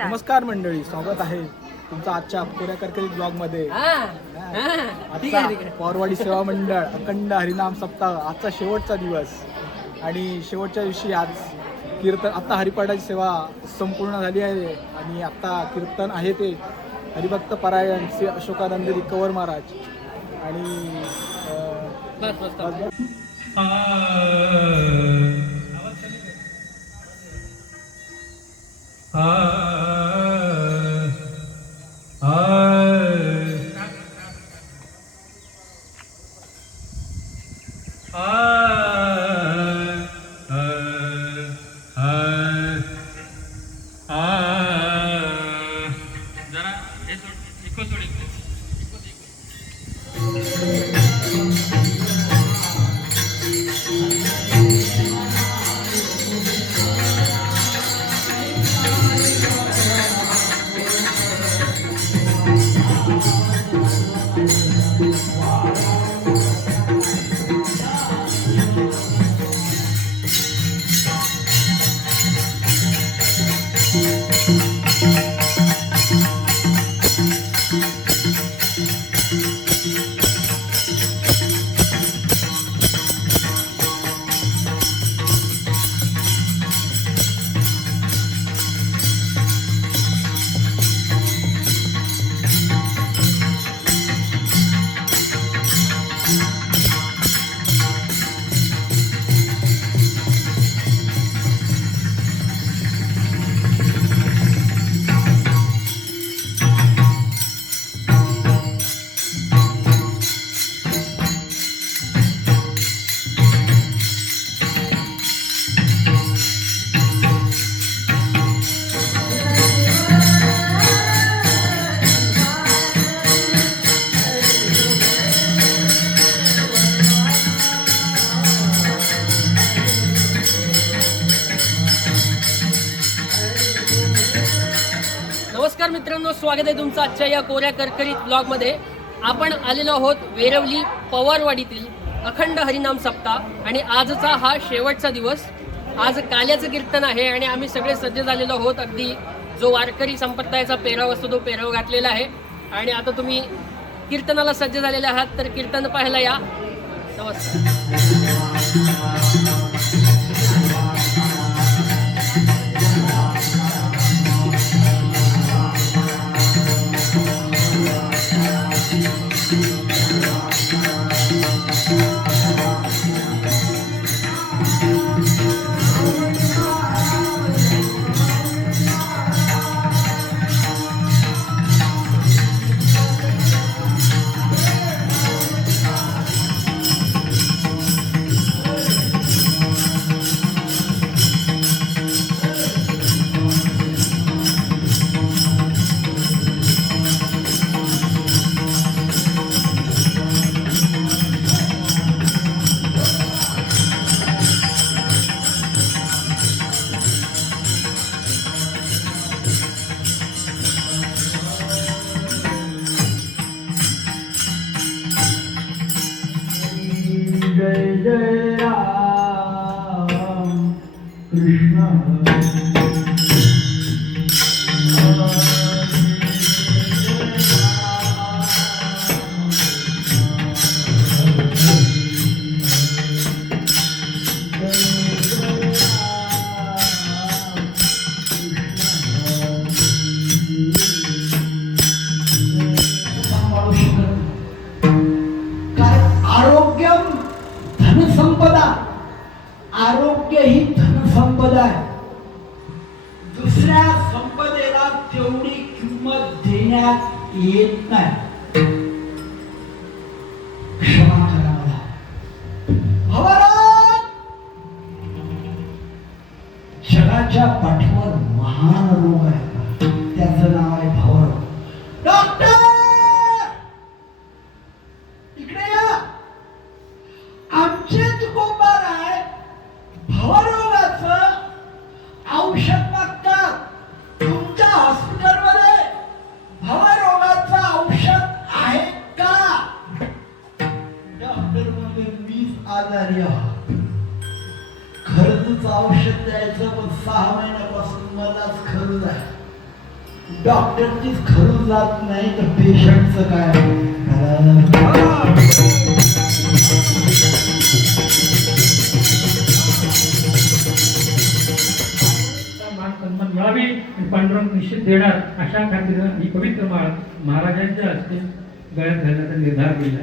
नमस्कार मंडळी, स्वागत आहे तुमचं आजच्या कोऱ्या करकरी ब्लॉग मध्ये। आजचा पवारवाडी सेवा मंडळ अखंड हरिनाम सप्ताह आजचा शेवटचा दिवस आणि शेवटच्या दिवशी आज कीर्तन, आता हरिपाठाची सेवा संपूर्ण झाली आहे आणि आता कीर्तन आहे ते हरिभक्त परायण श्री अशोकानंद रिकवर महाराज आणि नमस्कार मित्रांनो, स्वागत आहे तुमचं आजच्या या कोऱ्या करकरीत ब्लॉगमध्ये। आपण आलेलो आहोत वेरवली पवारवाडीतील अखंड हरिनाम सप्ताह आणि आजचा हा शेवटचा दिवस। आज काल्याचं कीर्तन आहे आणि आम्ही सगळे सज्ज झालेलो आहोत। अगदी जो वारकरी संप्रदायाचा पेहराव असतो तो पेहराव घातलेला आहे आणि आता तुम्ही कीर्तनाला सज्ज झालेले आहात, तर कीर्तन पाहायला या। नमस्कार। जय जय राम कृष्ण धनसंपदा, आरोग्य ही धनसंपदा आहे। दुसऱ्या संपदेला तेवढी किंमत देण्यात येत नाही। क्षमा करा मला। भवरोग जगाच्या पाठीवर महान रोग आहे, त्याचं नाव आहे भवरोग। डॉक्टर इकडे या। आमचे कुटुंबार आहे, भवरोगाचं औषध मागतात। तुमच्या हॉस्पिटलमध्ये भवरोगाचं औषध डॉक्टरचीच खरून जात नाही तर पेशंटचं काय मान सन्मान मिळावी आणि पांडुरंग निश्चित देणार अशा खातीर ही पवित्र माळ महाराजांच्या हस्ते गळ्यात घालण्याचा निर्धार केला.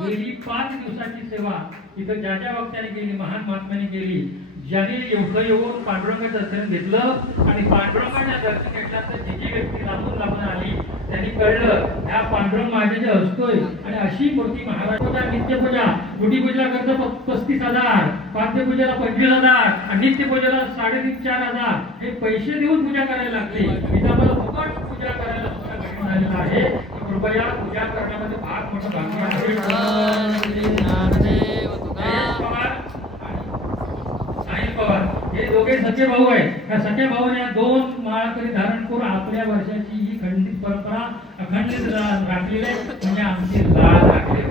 गेली 5 दिवसाची सेवा इथं ज्या ज्या वक्त्याने केली, महान महात्म्याने केली, ज्याने एवढं येऊन पांडुरंगाचं दर्शन घेतलं आणि पांडुरंगाच्या दर्शन घेतल्यानंतर जी जी व्यक्ती लांबून लांबून आली त्यांनी कळलं ह्या पांडुरंग माझ्याच्या हसतोय. आणि अशी मूर्ती महाराजांच्या नित्यपूजा, गुढीपूजा करता 35,000, पाद्यपूजेला 25,000 आणि नित्यपूजेला 3,500-4,000 हे पैसे देऊन पूजा करायला लागले. इथं आम्हाला फुकट पूजा करायला झालेलं आहे. कृपया पूजा करण्यामध्ये भाग मोठं भाग आहे. साहिल पवार हे दोघे सखे भाऊ आहेत. त्या सखे भाऊने 2 माळकरी धारण करून आपल्या वर्षाची ही खंडित परंपरा अखंडित राखलेली आहे. म्हणजे आमची लाज राखली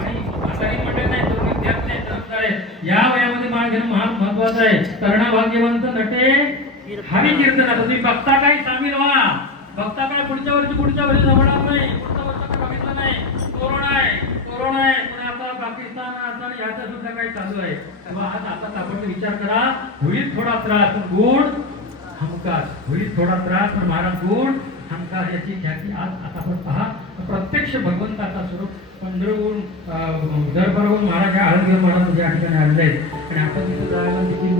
आणि म्हातारी मंडळ नाही, तो विद्यार्थी नाही, तरुण आहेत. या वयामध्ये माळ घेणं महान महत्वाचं आहे. तरणा भाग्यवंत नटे हरी कीर्तनात तुम्ही बघता काय सामील व्हा. बघता काय पुढच्या वर्षी जमणार नाही. पुढच्या वर्ष काय बघितलं नाही. कोरोना आहे पण आता पाकिस्तान आता याचा सुद्धा काही चालू आहे. तेव्हा आज आता आपण विचार करा. होईल थोडा त्रास पण गुण हमखास. होईल थोडा त्रास पण महाराज गुण हमखास याची ख्याती आज आता आपण पहा. प्रत्यक्ष भगवंताचा स्वरूप पंढरपूर दरबारावरून महाराज या आळंदीवर महाराज या ठिकाणी आलेले आहेत आणि आपण तिथे जायला देखील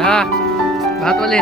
हा भातवाले